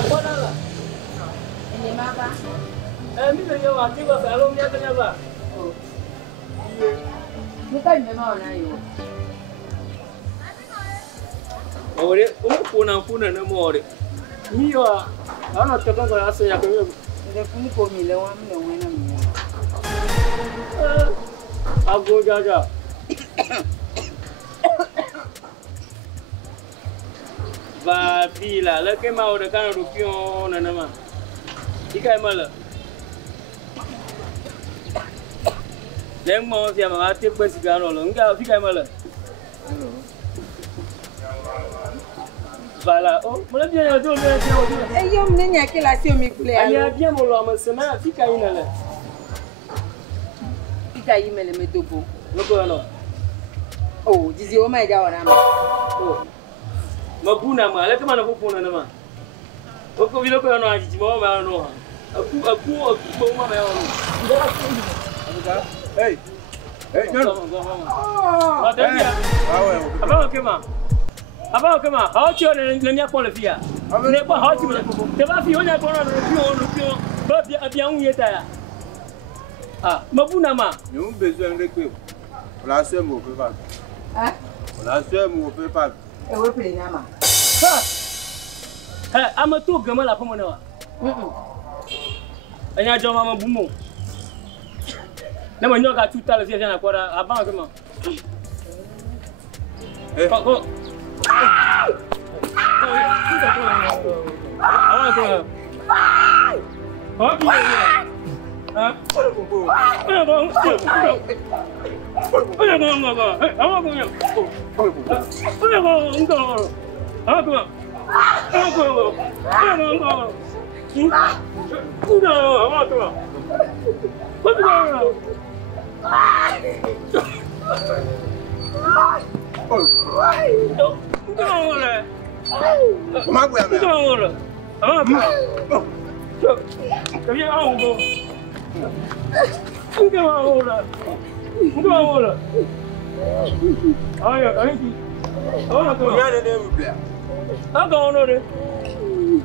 Apa dah? Ini apa? Ini dia waktu apa? Kalau dia tanya apa? Oh. Bukan memang orang itu. Oh dia, puna nama orang. Ni wah, anak cakap kalau asal yang kau. Dia pun kau milawan nama. Aku jaga. Babila, lagi mau dekat rupiah nama. Ikai malah. Yang mau siapa ngerti persiapan lo, enggak ikai malah. Bala, oh, malah dia yang jual dia. Yo menanya kelas yo mikule. Ayah dia mau lama semua, ikai ini lah. Ikai ini le Togo. Logo ano? Oh, jizi o mai jawa nama. Oh. Mabuna ma, lagi mana pupuna nama? Aku bilang kau nak aji mau mana? Aku mau mana? Hey, John. Ada dia. Abang kemana? Abang kemana? Hau cium ni apa le via? Ni apa hau cium? Tebak via ni apa orang rupiah. Babi abiang ye tak? Ah, mabuna ma. Nous besoin de quoi? La seule mot fait pas. Hein? La seule mot fait pas. Eh, we play nama. Ama tu gamal apa mana? Anya jom ama bumu. Nama nyoka cuta le siapa nak kuara abang kemana? Kok? Abang kemana? Hah?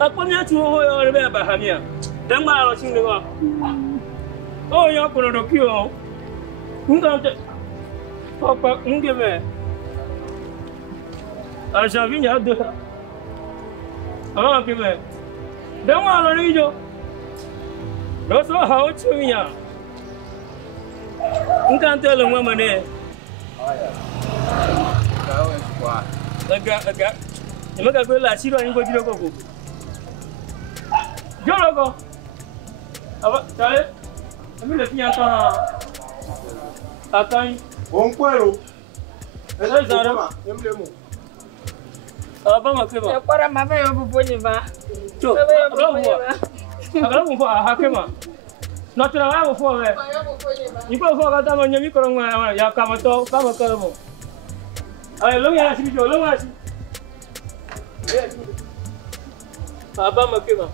Apa ni cuma orang yang berbahagia. Dan malah sini juga. Oh yang pun ada kio. Enggak ada. Apa enggak be? Asyafin ada. Apa kime? Dan malah ni jo. Dosa hau cumia. Enggak ada lama mana. Kau yang kuat. Agak. Emang kau lah sih orang yang kau tidak kau. Jom kau. Apa? Cari. Kami dah punya atai. Bom kuero. Ada zara. Emblemu. Abang apa mah? Ya para mama yo buponye ba. Cuk. Agak mau hakema. Natural apa mau we? Ibu mau kata mau nyami korang mana? Ya kamu tahu kamu. Ayo long ya sini jo, long asih. Abang apa mah?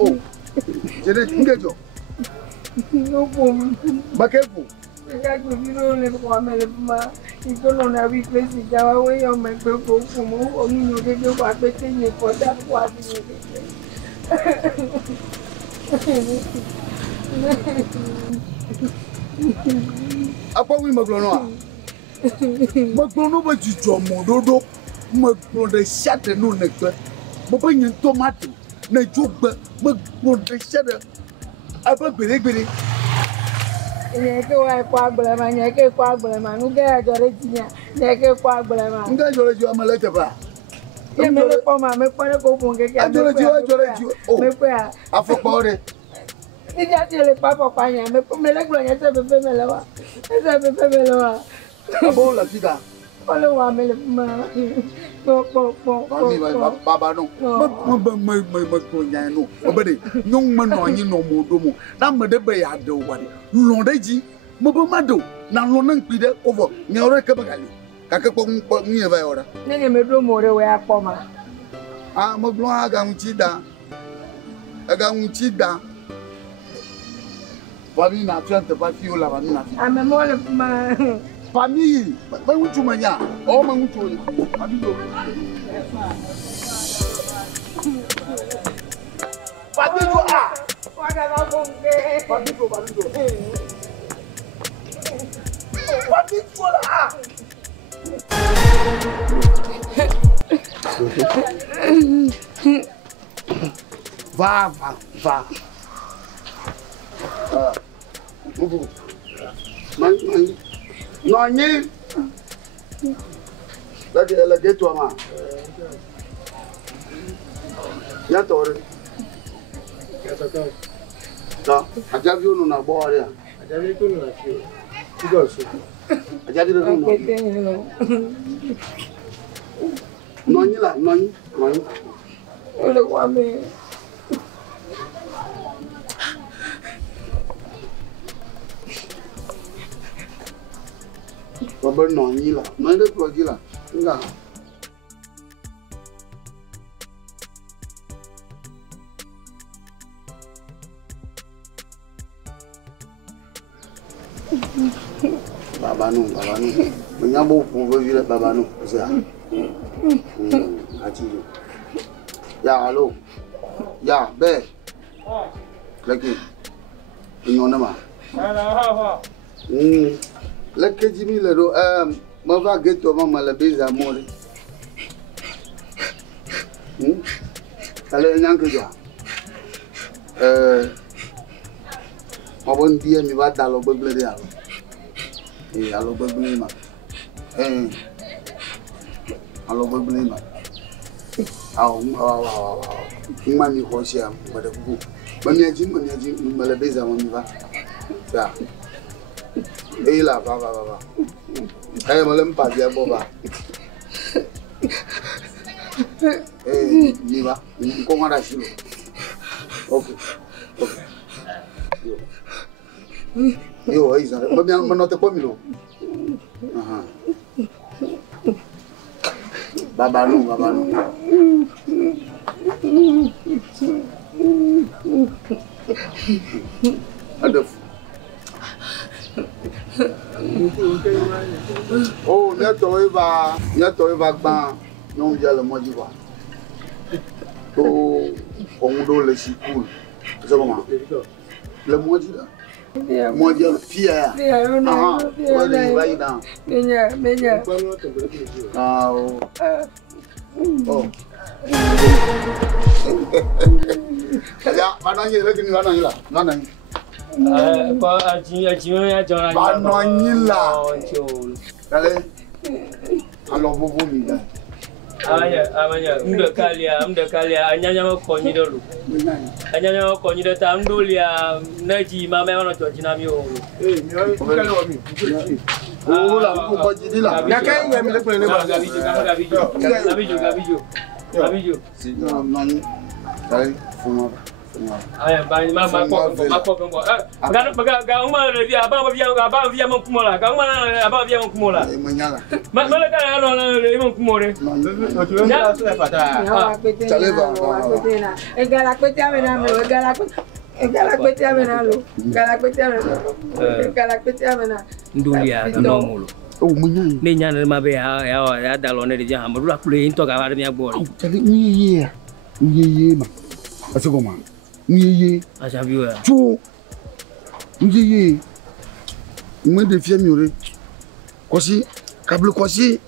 Oh, jadi enggak jo. Bakefu. Enggak gubino le kwa mele ma. Iko no na weakness jawa we yo me pe ko fumu oni no ke kwa pete ni poda kwa ni. Apa wi maglono? Maglono ba jijo mododo. Maglono de shate no nekto. Baba nyin tomato na jogba maglono de shate. Apa bere. Nyeke wa kwa agbelema, nyeke kwa agbelema, nuge ajore tinya, nyeke kwa agbelema. Nga ajore jiwa malete ba. Ye mele poma, me pone ko bunge ke. Ajore jiwa. Oh. Me kwa. Afọ pore. Ni jati le papa kwa nya, me ko mele glo nya se bebe mele wa. Se bebe mele wa. Abo la fika. Ole wa mele ma. Po. Ni baba no. Ma ko nya no. Obede, nyong ma no anyi no modo mo. Na mede be ya de wade. Londeji, mo be mado. Na lo nan pide over. Nya ore ke bagali. Kake ko ni e va ora. Ne me do mo re we akoma. Ah, mo glo aga unchi da. Famille n'a pas de papier ou la famille n'a pas. Ah, mais moi, le ma. Famille, mais où tu m'as dit? Oh, mais où tu m'as dit? Famille, tu as. Famille, tu Va. Non, ni. Là, tu es là, toi, ma. Ya tore. Non, aja vi onu na bo ore a. Aja vi ko na fi o. Ti go so. Aja vi ko no. No ni la, no ni. Ole wa me. Baba no ni la. No ni ko gi la. Nga. Baba no. Menyabo pour vivre baba no. C'est ça. Ati. Ya allo. Ya be. Leki. Nyona ma. Ha. Leki jimi le do ma va geto mama la beza mole. Ale nyanke ja. Mabon dia mi va dalo beble de allo. Allo beble ma. Allo beble ma. Mami hosia mbada ku. Mami aji mala beza mami va. Ça. Là va. Malam pa dia boba. Ni va. Ko ngara silo. Okay. Yo, aí, Zara. Mas não te come, não. Babanu. Adolf. Oh, neto eva gban, non dia le moji va. Oh, on do le chikoul. C'est comment? Le moji là. Moji pierre. Vai dans. Menya. Ah. Oh. Ya, mana ni lagi ni mana ni lah. Mana ni? Apa ajinya jangan. Mana ni lah. Kale. Alors bobo ni dah. Amanya, mda kalia, anyanya makonyi dulu. Anyanya makonyi dulu, tamdulia, naji mama wana chojina miyo. Mikale wami. Oh la, mko jidi la. Nakai ngami le kule nebo. Gabijo. Si nani. Kale fuma. Aya, bani mama makopo. Baga uma via abang via mkumola. Ka uma abang via mkumola. Manyala. Mala kana ano mkumore. Ya fata. Chaleva. Egala kwete amena. Ndulia nomulo. Oh munyani. Ni nyana mabe ya dalone de jamba. Dula kule into ka bari nyaboro. Chali uyiye ma. Asigoma. Uyiye. Achabiwa. Chu. Uyiye. Mwende fie miore. Kosi kablo kosi.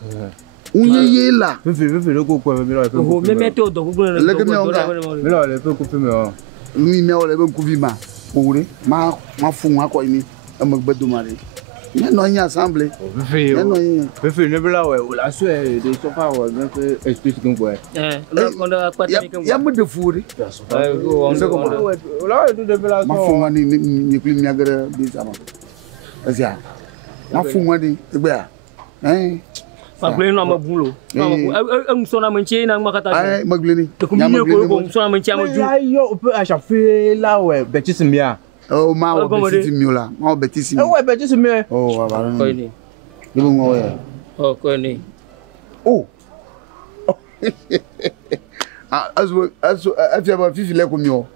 Uyiye la. Fefe le ko ko mi lo e pe. Oh, me mete o do ko le. Le ke mi onga. Mi lo le pe ko fe mi o. Mi me o le be ku bi ma. Ore ma fun akọ mi. E mo gbedo mare. Mais non, il y a assemblée. Fefe ne bla ouais, la so e de so fa wo me fe explique kon ko e. Ya me de fouri. On se comment. La de bla so. Ma fun ni plus mi agere bi sama. Asia. Ma fun ni egbe a. Magleni no amabulo. Sona manche na makata. Magleni. To kumine ko sona manche amaju. Yo peut à chaque fois là ouais, betismia. Oh, ma o betisi mi la. Ma o betisi mi. Ouais, betisi mi. Oh, wa ba. Ko ni. Ibu ngo ya. Oh, ko ni. Oh. Azu afia ba fifi le ko mi o.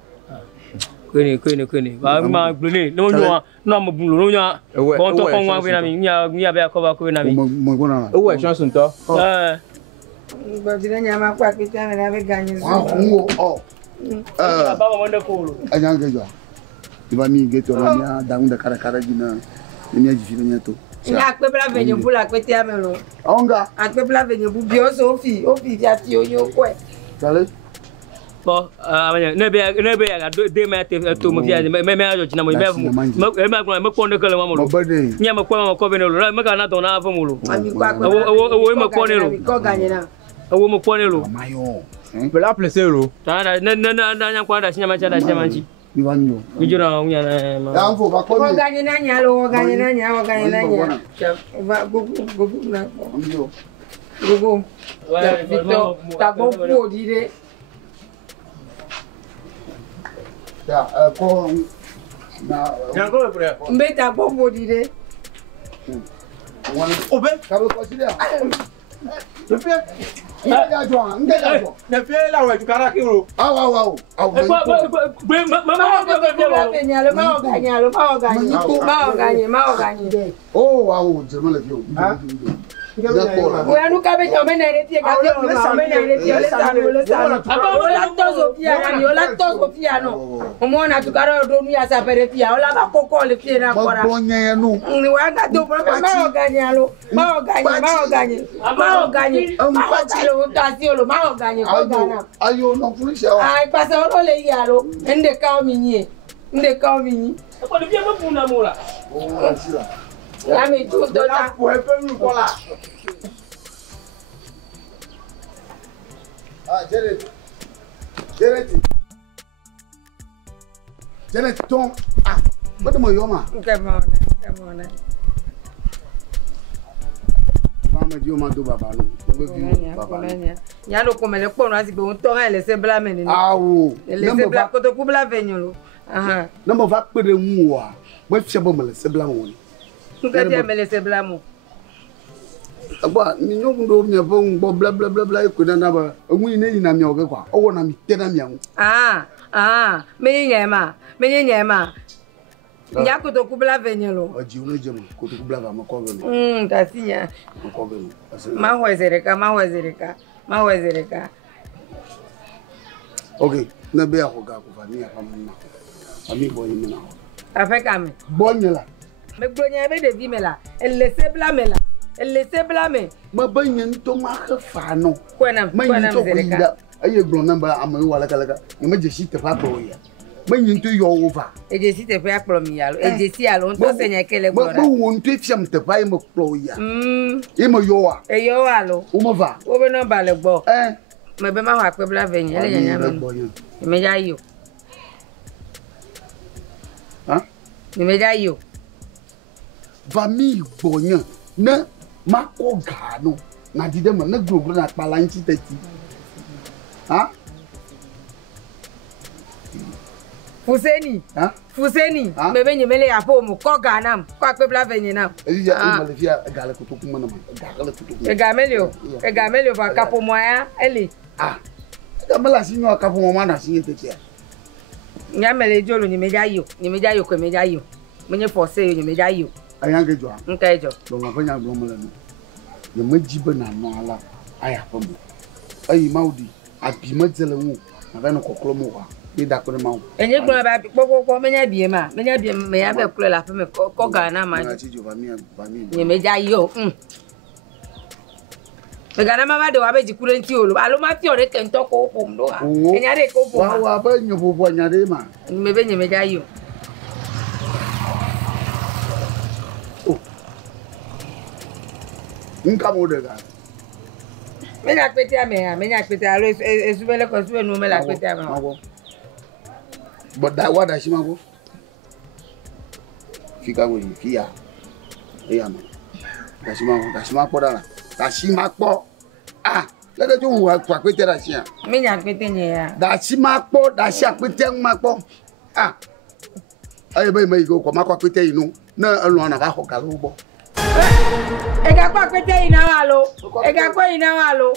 Kweni. Ma blune. No mo bulo no nya. Bon to kon wa na mi nya be akoba ko na mi. Mo gona. Ewe chanson to. Ba dina nya ma kwa pita me na be ganye zo. Baba mo nde ko lo. Anya ngejo. Iba mi geto na nya da unda kara gina. Ni aji fi nya to. Nya pe bla venye bu la pete amelo. Onga. Akpe bla venye bu bi o so fi ya ti o nyo ko e. Dale. Bo ne be ya de me to mo via me ajo china mo me ko ne kala mo lo. Nya me ko be no lo. Me ka na to na afa mo lo. Wo me ko ne lo. Ko ganye na. Wo me ko ne lo. Mayo. Bela plaisir lo. Ta na nya kwa da chinya ma cha da chinya manchi. Ni wanyo. Bijura unya na ma. Ya mfo ba ko Ko ganye na nya lo, ganye na nya. Va go na. Amjo. Go. Vito, ta bon po dire. Ya, ko na. Ya ko pre. Mbe ta bon po dire. Wan Obe. ka ko si dia. Le pe. Ngeja jo. Ne pe la we tukara kiro. Aw. Ma ganye. Oh, wow, je me le vieux. Oya nu ka be nyo me na reti e ka ti o ma me na reti o le sanu. Aba o la to so fia no. Omo na tukara do nu ya sa pere fia o la ba koko le fia na kora. Bo nye nu. Ni wa ga do pro ma o ganye lo. Ma o ganye. O ta si o lo ma o ganye ko gana. Ayo no fulisha wa. Ai pasa o le ya lo. Ende ka o mi ni. Ko de bien mo puna mo la. Oh, sila. Ya me tu do ta. Po e pe mi ko la. Janet ton. What mo yo ma? Come on. Mama di o ma do baba no. Baba. Ya lo come le pono asi be un to ha le se bla me ni. Awo. Le se bla ko to ku bla venyo lo. Aha. Na mo va pere mu wa. Mo fia bo me le se bla mo ni. Nunca te me le se bla mo. Agba ni nyogu do nya bo ngbo bla ko na ba. Onwi ne yi na mi oge kwa. Owo na mi te na mi anwo. Me nye ma. Nya ko to ku bla venyo lo. Oji uno je mo ko to ku bla ba mo ko be no. Tasinya. Mo ko be no. Ma wezereka. Okay, na be akoga ko fa ni afa mo. Ami bo yi na. Afeka me. Bo nyela. Me glonya be de vi me la. Elle laissait blâmer. Ma banyen to ma khafa no. Kwena zereka. Aye glo number am wala kala. Ni ma je shi te fa bo ya. Banyen to yo over. E je si te fa akplo mi yalo. E je si alo nto senya kele gbora. Ba won to fiam te fa mo klo ya. E mo yo wa. E yo wa lo. O mo va. O be no ba le gbo. Me be ma wa pe bla venye ele nya me. Me ja yo. Ni me ja yo. Va mi bonya na mako gano na dide mo na global na palanchi tati. Fuseni. Me be nyemele ya po mo ko ganam. Ko akpe bla venye na. Elija e malefia gale kutuku mana ma. Gale kutuku. E gamelio va kapo moya ele. Gamela sinyo kapo mo mana sinye tete. Nyamele jolo ni meja yo ko meja yo. Menye force yo ni meja yo. Ayange jo. Nka ejo. Lo ngafanya gbo mo lenu. Ye majibe na no ala aya famu. Ayi maudi abi majele wu. Na ba no koklo mo wa. Ni da ko ma wu. Enye gbo ba popo menya bie me ya be kule la fa me ko gana ma. Na chi jo ba mi. Ni meja yo. Me gana ma ba de wa be jikure nti olo. Alo ma fi ore ke nto ko pom do ha. Enya de ko pom. Wa ba nyo bo nya de ma. Me be meja yo. Nka mo de ga. Menya pete alo esubele ko suwe no me la pete ama. But that what does she go? Fika wo fia. Eya ma. Da shi ma po dala. Da shi ma po. Lede jo wa kwa pete da shi. Menya pete nye ya. Da shi ma po, da shi apete ma po. Aye be me go ko ma kwa pete inu. Na elu na ba ho ga lo bo. Ega kwa pete ina wa lo.